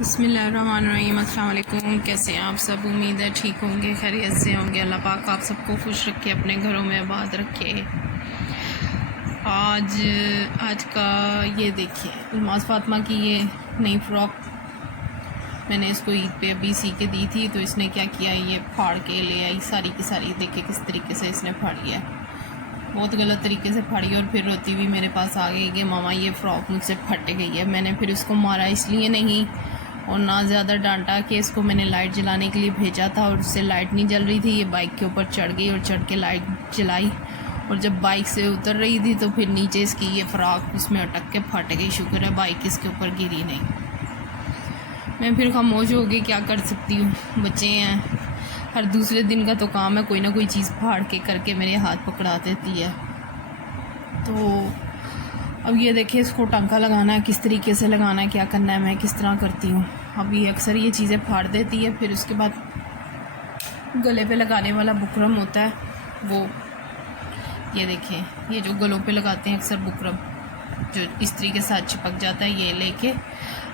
बिस्मिल्लाहिर्रहमानिर्रहीम। अस्सलाम वालेकुम। कैसे हैं आप सब? उम्मीद है ठीक होंगे, खैरियत से होंगे। अल्लाह पाक आप सबको खुश रखे, अपने घरों में आबाद रखे। आज का ये देखिए, अल्मास फातिमा की ये नई फ़्रॉक मैंने इसको ईद पे अभी सी के दी थी, तो इसने क्या किया, ये फाड़ के ले आई सारी की सारी। देखिए किस तरीके से इसने फाड़ी है, बहुत गलत तरीके से फाड़ी। और फिर रोती हुई मेरे पास आ गई कि मामा ये फ़्रॉक मुझसे फट गई है। मैंने फिर उसको मारा इसलिए नहीं और ना ज़्यादा डांटा कि इसको मैंने लाइट जलाने के लिए भेजा था और उससे लाइट नहीं जल रही थी। ये बाइक के ऊपर चढ़ गई और चढ़ के लाइट जलाई, और जब बाइक से उतर रही थी तो फिर नीचे इसकी ये फ़्रॉक उसमें अटक के फट गई। शुक्र है बाइक इसके ऊपर गिरी नहीं। मैं फिर खामोश हो गई, क्या कर सकती हूँ, बच्चे हैं। हर दूसरे दिन का तो काम है, कोई ना कोई चीज़ फाड़ के करके मेरे हाथ पकड़ा देती है। तो अब ये देखिए, इसको टांका लगाना है, किस तरीके से लगाना है, क्या करना है, मैं किस तरह करती हूँ। अब ये अक्सर ये चीज़ें फाड़ देती है। फिर उसके बाद गले पे लगाने वाला बुकरम होता है, वो ये देखें, ये जो गलों पे लगाते हैं अक्सर बुकरम, जो इस्त्री के साथ चिपक जाता है, ये लेके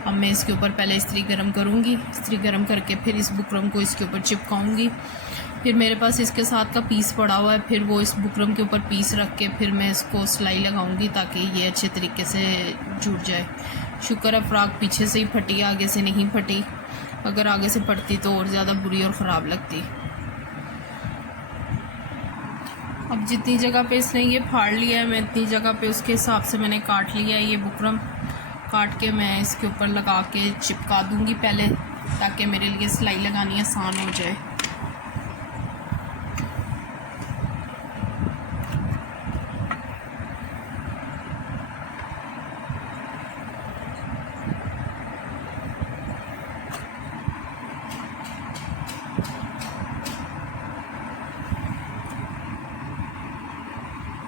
अब मैं इसके ऊपर पहले इस्त्री गर्म करूँगी। इस्त्री गर्म करके फिर इस बुकरम को इसके ऊपर चिपकाऊँगी। फिर मेरे पास इसके साथ का पीस पड़ा हुआ है, फिर वो इस बुकरम के ऊपर पीस रख के फिर मैं इसको सिलाई लगाऊंगी ताकि ये अच्छे तरीके से जुड़ जाए। शुक्र है फ़्रॉक पीछे से ही फटी, आगे से नहीं फटी। अगर आगे से फटती तो और ज़्यादा बुरी और ख़राब लगती। अब जितनी जगह पे इसने ये फाड़ लिया है, मैं इतनी जगह पे उसके हिसाब से मैंने काट लिया है। ये बुकरम काट के मैं इसके ऊपर लगा के चिपका दूँगी पहले, ताकि मेरे लिए सिलाई लगानी आसान हो जाए।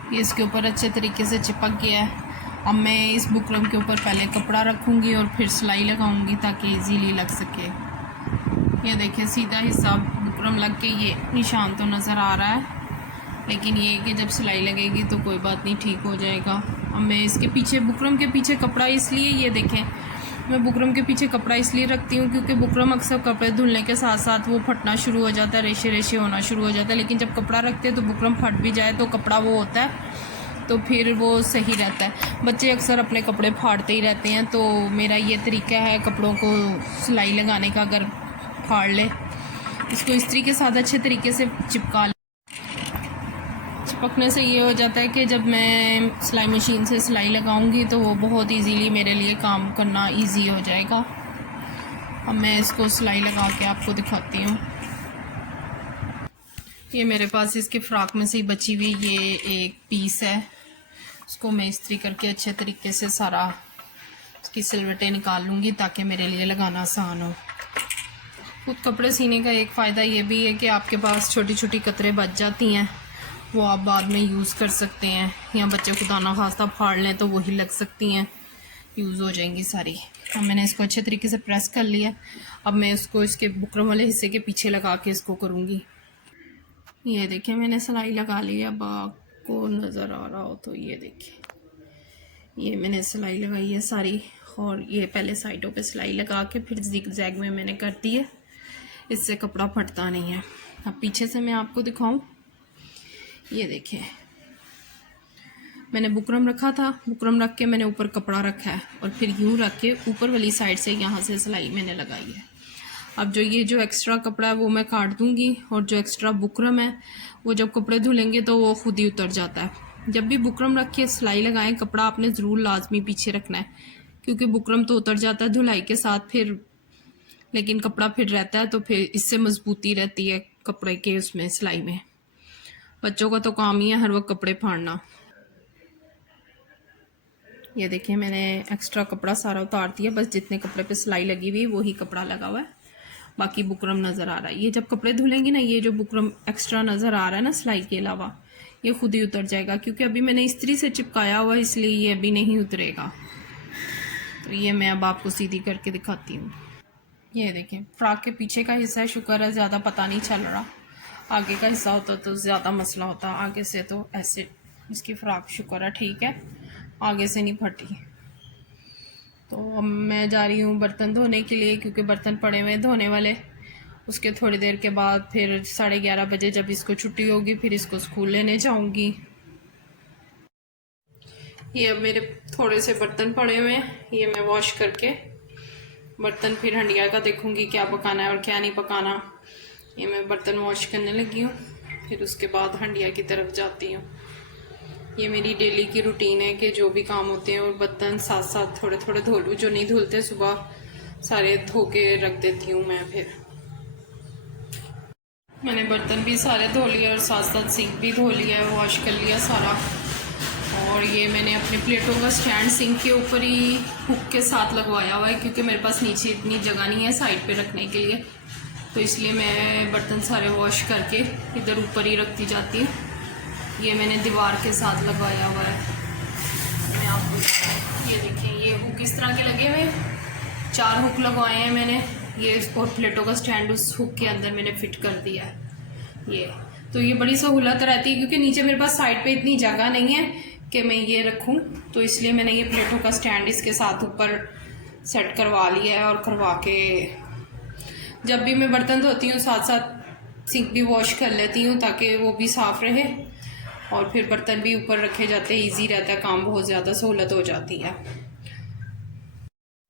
ये इसके ऊपर अच्छे तरीके से चिपक गया है। अब मैं इस बुकरम के ऊपर पहले कपड़ा रखूँगी और फिर सिलाई लगाऊँगी ताकि इजीली लग सके। ये देखिए, सीधा हिस्सा बुकरम लग के ये निशान तो नज़र आ रहा है, लेकिन ये कि जब सिलाई लगेगी तो कोई बात नहीं, ठीक हो जाएगा। अब मैं इसके पीछे, बुकरम के पीछे कपड़ा, इसलिए ये देखें, मैं बुकरम के पीछे कपड़ा इसलिए रखती हूँ क्योंकि बुकरम अक्सर कपड़े धुलने के साथ साथ वो फटना शुरू हो जाता है, रेशे रेशे होना शुरू हो जाता है। लेकिन जब कपड़ा रखते हैं तो बुकरम फट भी जाए तो कपड़ा वो होता है, तो फिर वो सही रहता है। बच्चे अक्सर अपने कपड़े फाड़ते ही रहते हैं, तो मेरा ये तरीका है कपड़ों को सिलाई लगाने का, अगर फाड़ ले इसको इस्त्री के साथ अच्छे तरीके से चिपका ले। चिपकने से ये हो जाता है कि जब मैं सिलाई मशीन से सिलाई लगाऊंगी तो वो बहुत इजीली मेरे लिए काम करना इजी हो जाएगा। अब मैं इसको सिलाई लगा के आपको दिखाती हूँ। ये मेरे पास इसके फ़्रॉक में से ही बची हुई ये एक पीस है, उसको मैं इस्त्री करके अच्छे तरीके से सारा इसकी सिलवटें निकाल लूँगी ताकि मेरे लिए लगाना आसान हो। खुद कपड़े सीने का एक फ़ायदा ये भी है कि आपके पास छोटी छोटी कतरे बच जाती हैं, वो आप बाद में यूज़ कर सकते हैं, या बच्चे खुदा ना खास्ता फाड़ लें तो वही लग सकती हैं, यूज़ हो जाएंगी सारी। अब मैंने इसको अच्छे तरीके से प्रेस कर लिया। अब मैं इसको इसके बुकरम वाले हिस्से के पीछे लगा के इसको करूँगी। ये देखिए, मैंने सिलाई लगा ली है। अब आपको नज़र आ रहा हो तो ये देखिए, ये मैंने सिलाई लगाई है सारी, और ये पहले साइडों पे सिलाई लगा के फिर ज़िग-ज़ैग में मैंने कर दी है, इससे कपड़ा फटता नहीं है। अब पीछे से मैं आपको दिखाऊं, ये देखिए, मैंने बुकरम रखा था, बुकरम रख के मैंने ऊपर कपड़ा रखा है और फिर यूँ रख के ऊपर वाली साइड से यहाँ से सिलाई मैंने लगाई है। अब ये जो एक्स्ट्रा कपड़ा है वो मैं काट दूँगी, और जो एक्स्ट्रा बुकरम है वो जब कपड़े धुलेंगे तो वो खुद ही उतर जाता है। जब भी बुकरम रख के सिलाई लगाएं, कपड़ा आपने ज़रूर लाजमी पीछे रखना है, क्योंकि बुकरम तो उतर जाता है धुलाई के साथ फिर, लेकिन कपड़ा फिर रहता है, तो फिर इससे मजबूती रहती है कपड़े के उसमें सिलाई में। बच्चों का तो काम ही है हर वक्त कपड़े फाड़ना। ये देखिए, मैंने एक्स्ट्रा कपड़ा सारा उतार दिया, बस जितने कपड़े पे सिलाई लगी हुई वही कपड़ा लगा हुआ है, बाकी बुकरम नज़र आ रहा है। ये जब कपड़े धुलेंगे ना, ये जो बुकरम एक्स्ट्रा नज़र आ रहा है ना सिलाई के अलावा, ये खुद ही उतर जाएगा, क्योंकि अभी मैंने इस्त्री से चिपकाया हुआ इसलिए ये अभी नहीं उतरेगा। तो ये मैं अब आपको सीधी करके दिखाती हूँ। ये देखिए, फ्रॉक के पीछे का हिस्सा है, शुक्र है ज़्यादा पता नहीं चल रहा, आगे का हिस्सा होता तो ज़्यादा मसला होता। आगे से तो ऐसे इसकी फ़्रॉक शुक्र है ठीक है, आगे से नहीं फटी। तो अब मैं जा रही हूँ बर्तन धोने के लिए, क्योंकि बर्तन पड़े हुए हैं धोने वाले। उसके थोड़ी देर के बाद फिर 11:30 बजे जब इसको छुट्टी होगी फिर इसको स्कूल लेने जाऊँगी। ये अब मेरे थोड़े से बर्तन पड़े हुए हैं, ये मैं वॉश करके बर्तन फिर हंडिया का देखूँगी क्या पकाना है और क्या नहीं पकाना। ये मैं बर्तन वॉश करने लगी हूँ, फिर उसके बाद हंडिया की तरफ जाती हूँ। ये मेरी डेली की रूटीन है कि जो भी काम होते हैं और बर्तन साथ साथ थोड़े थोड़े धो लूँ। जो नहीं धुलते सुबह सारे धो के रख देती हूँ मैं। फिर मैंने बर्तन भी सारे धो लिए और साथ साथ सिंक भी धो लिया है, वॉश कर लिया सारा। और ये मैंने अपने प्लेटों का स्टैंड सिंक के ऊपर ही हुक के साथ लगवाया हुआ है, क्योंकि मेरे पास नीचे इतनी जगह नहीं है साइड पे रखने के लिए, तो इसलिए मैं बर्तन सारे वॉश करके इधर ऊपर ही रखती जाती हूँ। ये मैंने दीवार के साथ लगवाया हुआ है। मैं आपको ये देखें, ये हुक इस तरह के लगे हुए हैं, 4 हुक लगवाए हैं मैंने। ये और प्लेटों का स्टैंड उस हुक के अंदर मैंने फिट कर दिया है। ये तो ये बड़ी सहूलत रहती है, क्योंकि नीचे मेरे पास साइड पे इतनी जगह नहीं है कि मैं ये रखूं, तो इसलिए मैंने ये प्लेटों का स्टैंड इसके साथ ऊपर सेट करवा लिया है। और करवा के जब भी मैं बर्तन धोती हूँ साथ साथ सिंक भी वॉश कर लेती हूँ, ताकि वो भी साफ़ रहे और फिर बर्तन भी ऊपर रखे जाते हैं, ईजी रहता है काम, बहुत ज़्यादा सहूलत हो जाती है।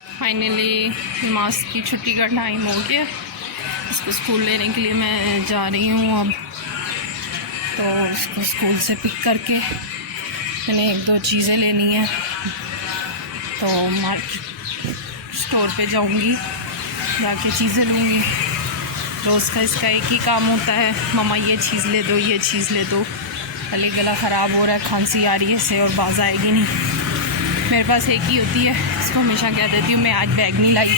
फाइनली नमाज की छुट्टी का टाइम हो गया, इसको स्कूल लेने के लिए मैं जा रही हूँ अब। तो इसको स्कूल से पिक करके मैंने 1-2 चीज़ें लेनी है, तो मार्केट स्टोर पे जाऊंगी, जाके चीज़ें लूँगी। रोज़ का इसका एक ही काम होता है, मम्मा ये चीज़ ले दो, ये चीज़ ले दो। पहले गला ख़राब हो रहा है, खांसी आ रही है इससे और बाज आएगी नहीं। मेरे पास एक ही होती है, इसको हमेशा कह देती हूँ मैं आज बैग नहीं लाई,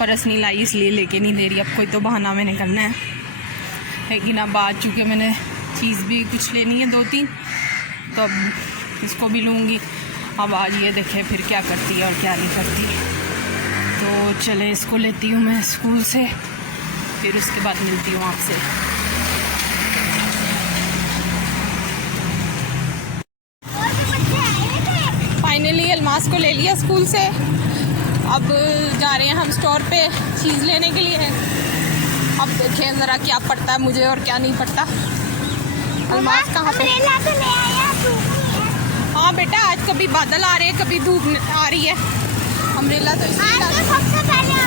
पर्स नहीं लाई, इसलिए लेके नहीं दे रही। अब कोई तो बहाना मैंने करना है, लेकिन अब आज चूँकि मैंने चीज़ भी कुछ लेनी है 2-3, तो अब इसको भी लूँगी। अब आज ये देखे फिर क्या करती है और क्या नहीं करती। तो चले इसको लेती हूँ मैं स्कूल से, फिर उसके बाद मिलती हूँ आपसे। फाइनली अलमास को ले लिया स्कूल से, अब जा रहे हैं हम स्टोर पे चीज़ लेने के लिए। अब देखें ज़रा क्या पड़ता है मुझे और क्या नहीं पड़ता। अलमास कहाँ पे? हाँ बेटा, आज कभी बादल आ रहे हैं, कभी धूप आ रही है। अम्ब्रेला तो सबसे पहले है।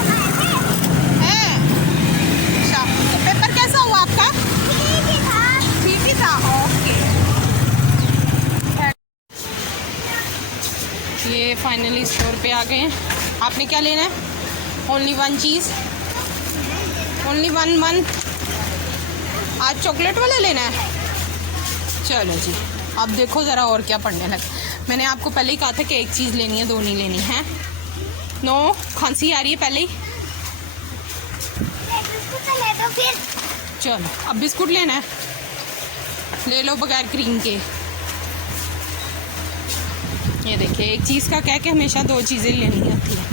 अच्छा, तो पेपर कैसा हुआ आपका? ठीक ही था। ओके। ये फाइनली स्टोर पे आ गए हैं। आपने क्या लेना है? ओनली 1 चीज़, ओनली वन। आज चॉकलेट वाला लेना है? चलो जी, अब देखो ज़रा और क्या पढ़ने लगे। मैंने आपको पहले ही कहा था कि 1 चीज़ लेनी है, 2 नहीं लेनी है। नो, खांसी आ रही है पहले ही। चलो अब बिस्कुट लेना है, ले लो बगैर क्रीम के। ये देखिए, 1 चीज़ का कह के हमेशा 2 चीज़ें लेनी होती है।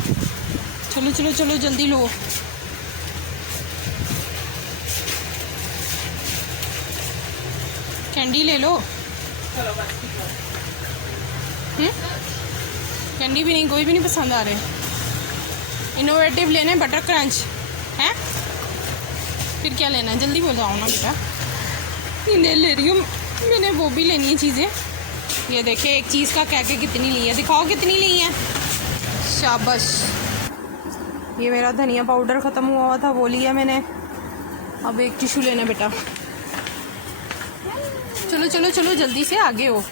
चलो चलो चलो जल्दी लो। कैंडी ले लो। कैंडी भी नहीं, कोई भी नहीं पसंद आ रहे। इनोवेटिव लेने बटर क्रंच हैं, फिर क्या लेना है? जल्दी बोल जाओ ना बेटा। इन्हें ले रही हूँ मैंने, वो भी लेनी है चीज़ें। ये देखिए, 1 चीज़ का कह के कितनी ली है, दिखाओ कितनी ली है। शाबाश। ये मेरा धनिया पाउडर ख़त्म हुआ था, वो लिया मैंने। अब 1 टिशू लेना बेटा। चलो चलो चलो जल्दी से आगे हो।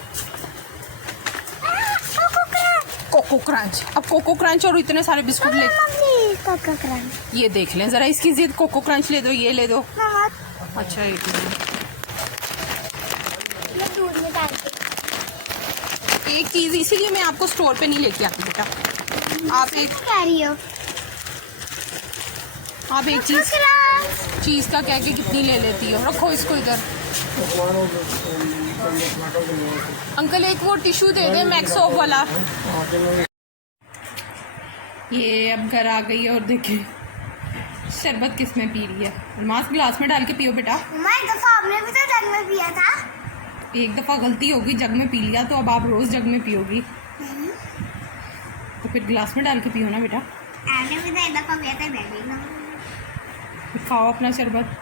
कोको क्रंच, अब कोको क्रंच और इतने सारे बिस्कुट ले। कोको क्रंच, ये देख लें ज़रा, इसकी जिद। कोको क्रंच ले दो, ये ले दो। अच्छा, ये दूध में डाल के। एक चीज़, इसीलिए मैं आपको स्टोर पे नहीं लेके आती बेटा। आप एक चीज़ का कह के कितनी ले लेती हो। रखो इसको इधर। अंकल एक वो टिश्यू दे दे मैक्सोप वाला। ये अब घर आ गई है और देखिए शरबत किस में पी रही है। मास्क गिलास में डाल के पियो बेटा। एक दफा आपने भी तो जग में पिया था। एक दफ़ा गलती होगी, जग में पी लिया, तो अब आप रोज़ जग में पियोगी। तो फिर गिलास में डाल के पियो ना बेटा। आगे भी तो इधर पिया था बेबी ना। खाओ अपना शरबत।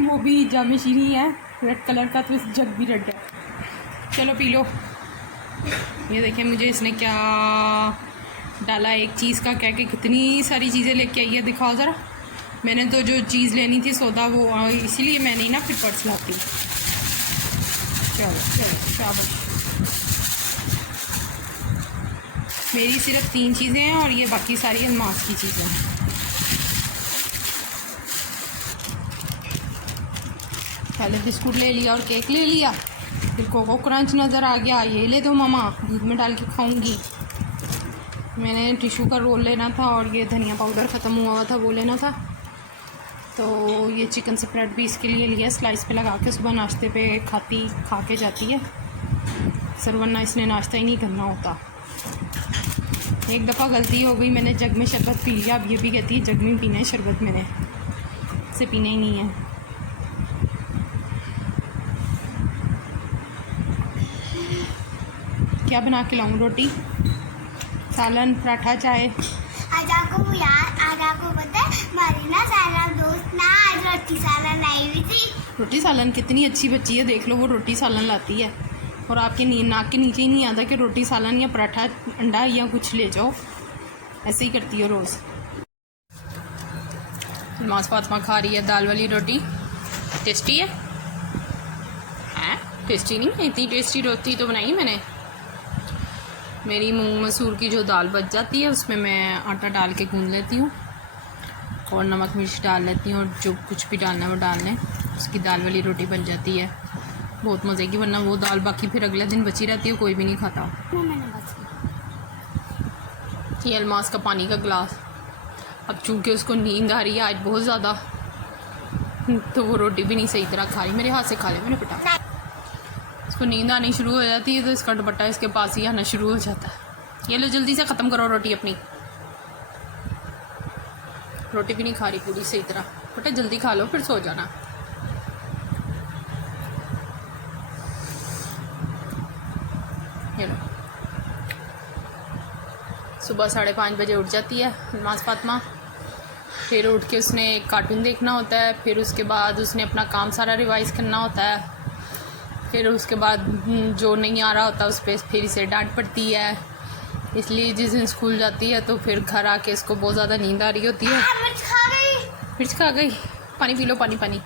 वो भी जामशीनी है रेड कलर का, तो इस जग भी रेड है। चलो पी लो। ये देखिए मुझे इसने क्या डाला, एक चीज़ का कह के कितनी सारी चीज़ें लेके आई है, दिखाओ ज़रा। मैंने तो जो चीज़ लेनी थी सौदा वो इसीलिए मैंने ना फिर पर्स लाती। चलो चलो शाबाश। मेरी सिर्फ 3 चीज़ें हैं और ये बाकी सारी अलमास की चीज़ें हैं। पहले बिस्कुट ले लिया और केक ले लिया, फिर कोको क्रंच नज़र आ गया, ये ले दो मामा, दूध में डाल के खाऊंगी। मैंने टिशू का रोल लेना था और ये धनिया पाउडर ख़त्म हुआ था वो लेना था। तो ये चिकन स्प्रेड भी इसके लिए लिया, स्लाइस पे लगा के सुबह नाश्ते पे खा के जाती है सर, वरना इसने नाश्ता ही नहीं करना होता। एक दफ़ा गलती हो गई, मैंने जग में शरबत पी लिया, अब ये भी कहती है जग में पीना है शरबत, मैंने इसे पीना ही नहीं है। क्या बना के लाऊं? रोटी, सालन, पराठा, चाय? आज आपको पता है हमारी ना सारा दोस्त ना आज रोटी सालन लाई हुई थी। रोटी सालन कितनी अच्छी बच्ची है, देख लो वो रोटी सालन लाती है और आपके नाक के नीचे ही नहीं आता कि रोटी सालन या पराठा अंडा या कुछ ले जाओ, ऐसे ही करती हो रोज़। नमाज फातिमा खा रही है दाल वाली रोटी। टेस्टी है? हैं टेस्टी नहीं है? इतनी टेस्टी रोटी तो बनाई मैंने। मेरी मूंग मसूर की जो दाल बच जाती है उसमें मैं आटा डाल के गूंद लेती हूँ और नमक मिर्च डाल लेती हूँ और जो कुछ भी डालना है वो डाल लें, उसकी दाल वाली रोटी बन जाती है, बहुत मज़े की। वरना वो दाल बाकी फिर अगले दिन बची रहती है, कोई भी नहीं खाता। ये अलमास का पानी का गिलास, अब चूँकि उसको नींद आ रही है आज बहुत ज़्यादा, तो वो रोटी भी नहीं सही तरह खा रही। मेरे हाथ से खा ले मेरे बेटा। इसको नींद आनी शुरू हो जाती है तो इसका दुपट्टा इसके पास ही आना शुरू हो जाता है। ये लो जल्दी से ख़त्म करो रोटी अपनी। रोटी भी नहीं खा रही पूरी सही तरह। बेटा जल्दी खा लो फिर सो जाना। ये लो, सुबह 5:30 बजे उठ जाती है नमाज फातिमा। फिर उठ के उसने एक कार्टून देखना होता है, फिर उसके बाद उसने अपना काम सारा रिवाइज़ करना होता है, फिर उसके बाद जो नहीं आ रहा होता उस पर फिर इसे डांट पड़ती है। इसलिए जिस दिन स्कूल जाती है तो फिर घर आके इसको बहुत ज़्यादा नींद आ रही होती है। मिर्च खा गई। पानी पी लो, पानी पानी।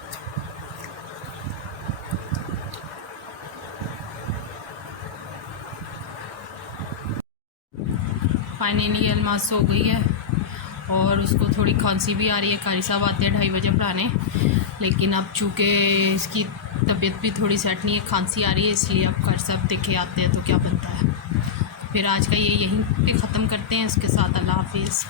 फाइनली अलमास सो गई है और उसको थोड़ी खांसी भी आ रही है। कारी साहब आते हैं 2:30 बजे पढ़ाने, लेकिन अब चूँकि इसकी तबीयत भी थोड़ी सेट नहीं है, खांसी आ रही है, इसलिए अब कारी साहब देखे आते हैं तो क्या बनता है। फिर आज का ये यहीं पे ख़त्म करते हैं, इसके साथ अल्लाह हाफिज़।